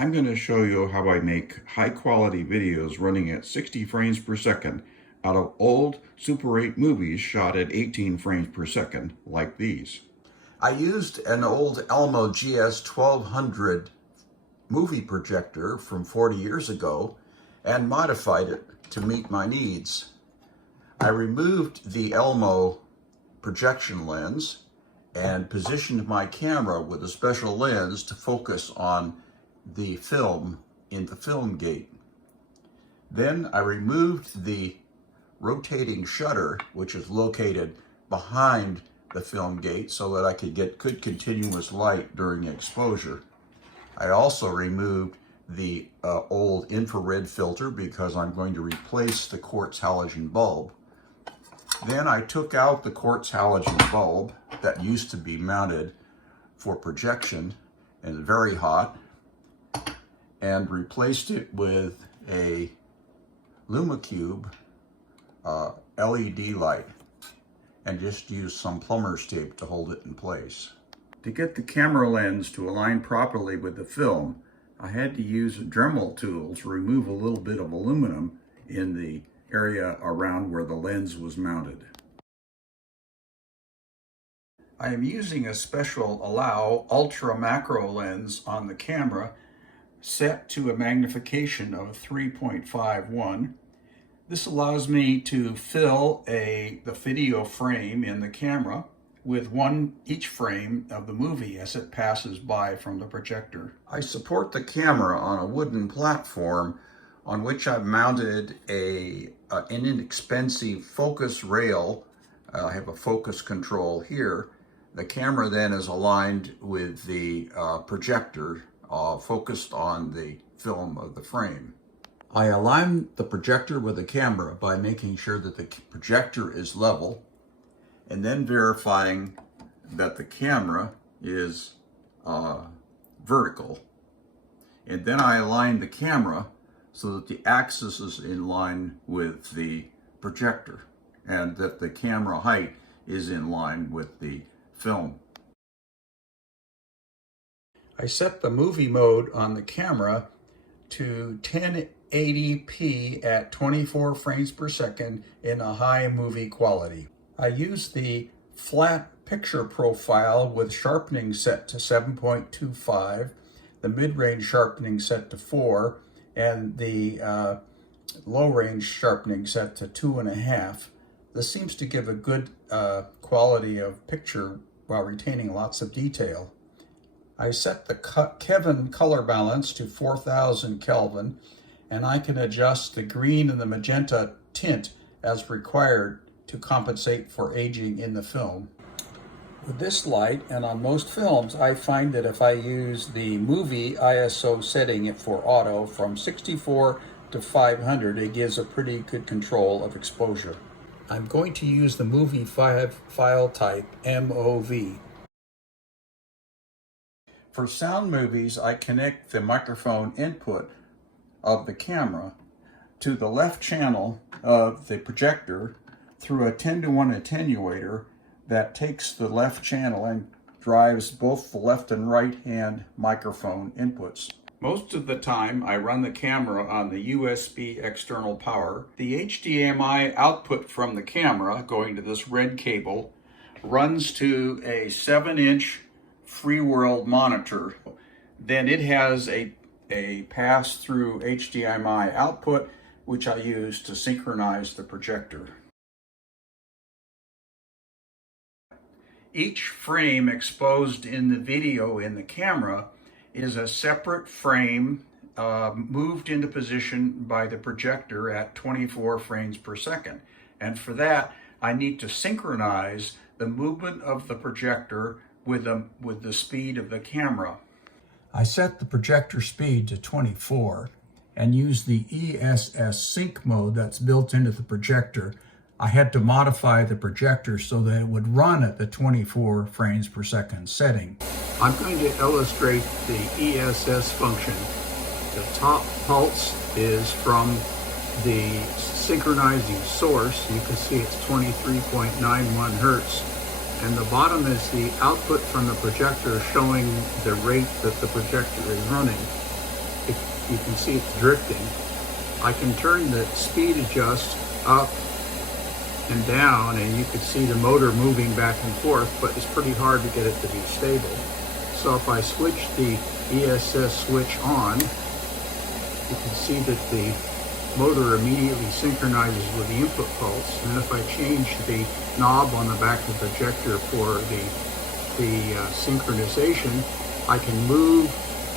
I'm going to show you how I make high quality videos running at 60 frames per second out of old Super 8 movies shot at 18 frames per second, like these. I used an old Alamo GS 1200 movie projector from 40 years ago and modified it to meet my needs. I removed the Alamo projection lens and positioned my camera with a special lens to focus on the film in the film gate. Then I removed the rotating shutter, which is located behind the film gate, so that I could get good continuous light during exposure. I also removed the old infrared filter because I'm going to replace the quartz halogen bulb. Then I took out the quartz halogen bulb that used to be mounted for projection and very hot, and replaced it with a LumaCube LED light, and just used some plumber's tape to hold it in place. To get the camera lens to align properly with the film, I had to use a Dremel tool to remove a little bit of aluminum in the area around where the lens was mounted. I am using a special Allow Ultra Macro lens on the camera set to a magnification of 3.51. This allows me to fill the video frame in the camera with each frame of the movie as it passes by from the projector. I support the camera on a wooden platform on which I've mounted an inexpensive focus rail. I have a focus control here. The camera then is aligned with the projector focused on the film of the frame. I align the projector with the camera by making sure that the projector is level and then verifying that the camera is vertical. And then I align the camera so that the axis is in line with the projector and that the camera height is in line with the film. I set the movie mode on the camera to 1080p at 24 frames per second in a high movie quality. I use the flat picture profile with sharpening set to 7.25, the mid-range sharpening set to 4, and the low-range sharpening set to 2.5. This seems to give a good quality of picture while retaining lots of detail. I set the Kevin color balance to 4000 Kelvin, and I can adjust the green and the magenta tint as required to compensate for aging in the film. With this light, and on most films, I find that if I use the movie ISO setting for auto from 64 to 500, it gives a pretty good control of exposure. I'm going to use the movie file type MOV. For sound movies, I connect the microphone input of the camera to the left channel of the projector through a 10-to-1 attenuator that takes the left channel and drives both the left and right hand microphone inputs. Most of the time, I run the camera on the USB external power. The HDMI output from the camera, going to this red cable, runs to a 7-inch free world monitor. Then it has a pass-through HDMI output, which I use to synchronize the projector. Each frame exposed in the video in the camera is a separate frame moved into position by the projector at 24 frames per second. And for that, I need to synchronize the movement of the projector with the speed of the camera. I set the projector speed to 24 and use the ESS sync mode that's built into the projector. I had to modify the projector so that it would run at the 24 frames per second setting. I'm going to illustrate the ESS function. The top pulse is from the synchronizing source. You can see it's 23.91 hertz. And the bottom is the output from the projector showing the rate that the projector is running. you can see it's drifting. I can turn the speed adjust up and down, and you can see the motor moving back and forth, but it's pretty hard to get it to be stable. So if I switch the ESS switch on, you can see that the motor immediately synchronizes with the input pulse. And if I change the knob on the back of the projector for the synchronization, I can move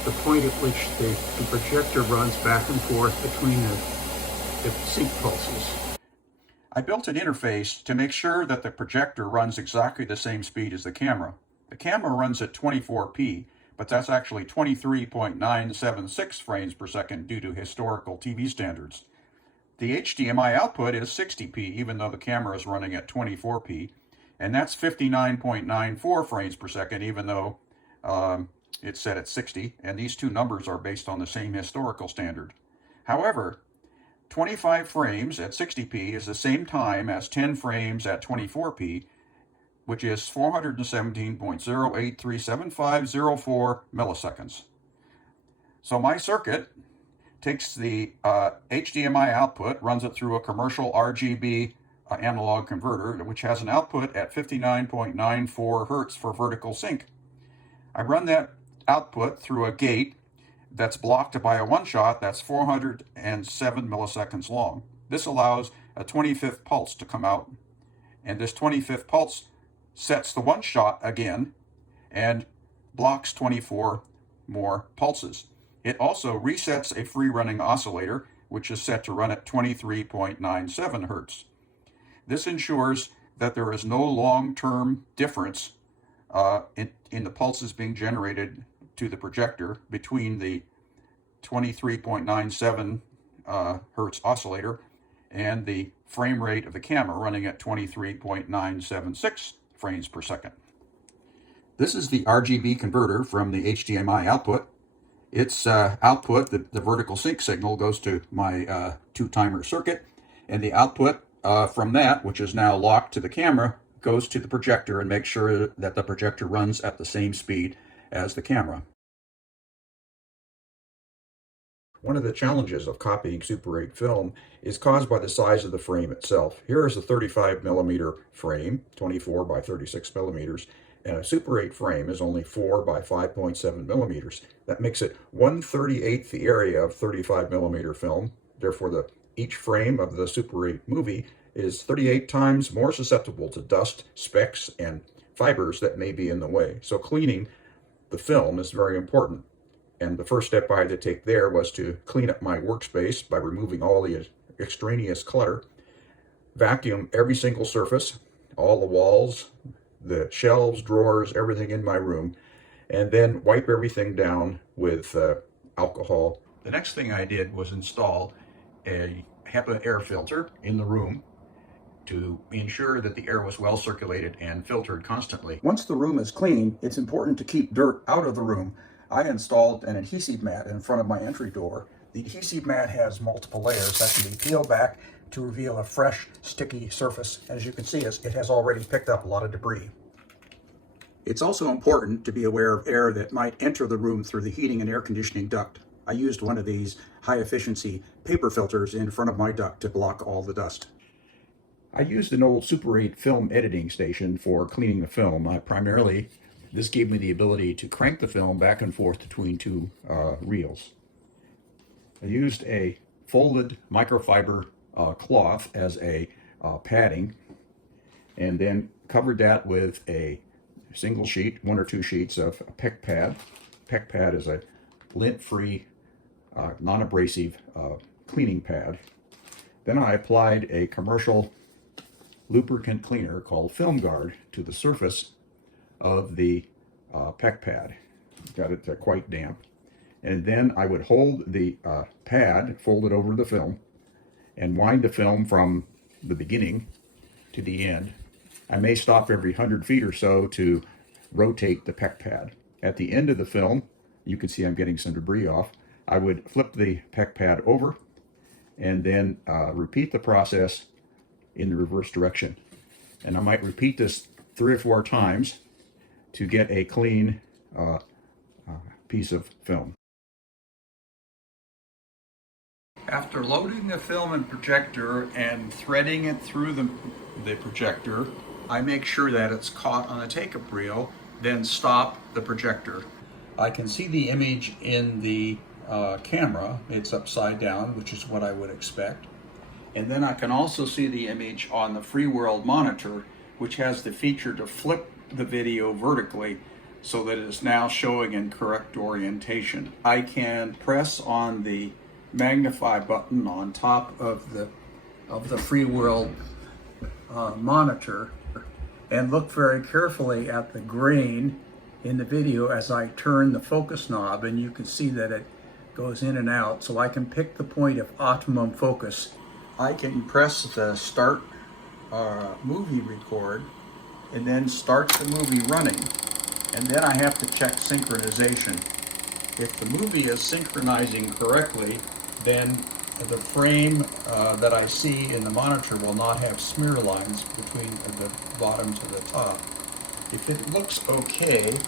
the point at which the projector runs back and forth between the sync pulses. I built an interface to make sure that the projector runs exactly the same speed as the camera. The camera runs at 24p, but that's actually 23.976 frames per second due to historical TV standards. The HDMI output is 60p, even though the camera is running at 24p, and that's 59.94 frames per second, even though it's set at 60, and these two numbers are based on the same historical standard. However, 25 frames at 60p is the same time as 10 frames at 24p, which is 417.0837504 milliseconds. So my circuit takes the HDMI output, runs it through a commercial RGB analog converter, which has an output at 59.94 hertz for vertical sync. I run that output through a gate that's blocked by a one-shot that's 407 milliseconds long. This allows a 25th pulse to come out, and this 25th pulse sets the one-shot again and blocks 24 more pulses. It also resets a free-running oscillator, which is set to run at 23.97 hertz. This ensures that there is no long-term difference in the pulses being generated to the projector between the 23.97 hertz oscillator and the frame rate of the camera running at 23.976 frames per second. This is the RGB converter from the HDMI output. Its output, the vertical sync signal, goes to my two-timer circuit, and the output from that, which is now locked to the camera, goes to the projector and makes sure that the projector runs at the same speed as the camera. One of the challenges of copying Super 8 film is caused by the size of the frame itself. Here is a 35 millimeter frame, 24 by 36 millimeters, and a Super 8 frame is only 4 by 5.7 millimeters. That makes it 1/38th the area of 35 millimeter film. Therefore, each frame of the Super 8 movie is 38 times more susceptible to dust, specks, and fibers that may be in the way. So cleaning the film is very important. And the first step I had to take there was to clean up my workspace by removing all the extraneous clutter, vacuum every single surface, all the walls, the shelves, drawers, everything in my room, and then wipe everything down with alcohol. The next thing I did was install a HEPA air filter in the room to ensure that the air was well circulated and filtered constantly. Once the room is clean, it's important to keep dirt out of the room. I installed an adhesive mat in front of my entry door. The adhesive mat has multiple layers that can be peeled back to reveal a fresh, sticky surface. As you can see, it has already picked up a lot of debris. It's also important to be aware of air that might enter the room through the heating and air conditioning duct. I used one of these high-efficiency paper filters in front of my duct to block all the dust. I used an old Super 8 film editing station for cleaning the film. Primarily, this gave me the ability to crank the film back and forth between two reels. I used a folded microfiber cloth as a padding, and then covered that with a single sheet, 1 or 2 sheets of PEC pad. PEC pad is a lint-free, non-abrasive cleaning pad. Then I applied a commercial lubricant cleaner called Film Guard to the surface of the PEC pad. Got it quite damp. And then I would hold the pad folded over the film and wind the film from the beginning to the end. I may stop every 100 feet or so to rotate the PEC pad. At the end of the film, you can see I'm getting some debris off. I would flip the PEC pad over and then repeat the process in the reverse direction. And I might repeat this 3 or 4 times to get a clean piece of film. After loading the film and projector and threading it through the projector, I make sure that it's caught on a take-up reel, then stop the projector. I can see the image in the camera. It's upside down, which is what I would expect. And then I can also see the image on the free world monitor, which has the feature to flip the video vertically so that it's now showing in correct orientation. I can press on the magnify button on top of the free world monitor and look very carefully at the grain in the video as I turn the focus knob, and you can see that it goes in and out, so I can pick the point of optimum focus. I can press the start movie record and then start the movie running, and then I have to check synchronization. If the movie is synchronizing correctly, then the frame that I see in the monitor will not have smear lines between the bottom to the top. If it looks okay,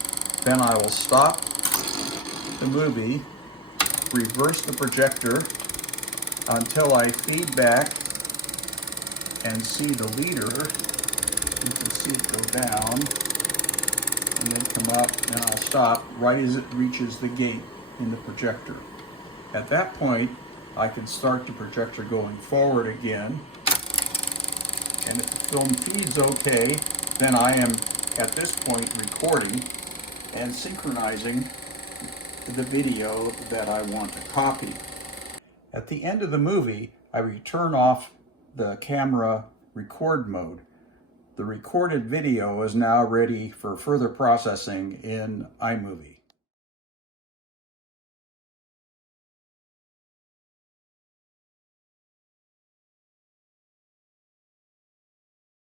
then I will stop the movie, reverse the projector until I feed back and see the leader. You can see it go down and then come up, and I'll stop right as it reaches the gate in the projector. At that point, I can start the projector going forward again, and if the film feeds okay, then I am at this point recording and synchronizing the video that I want to copy. At the end of the movie, I return off the camera record mode. The recorded video is now ready for further processing in iMovie.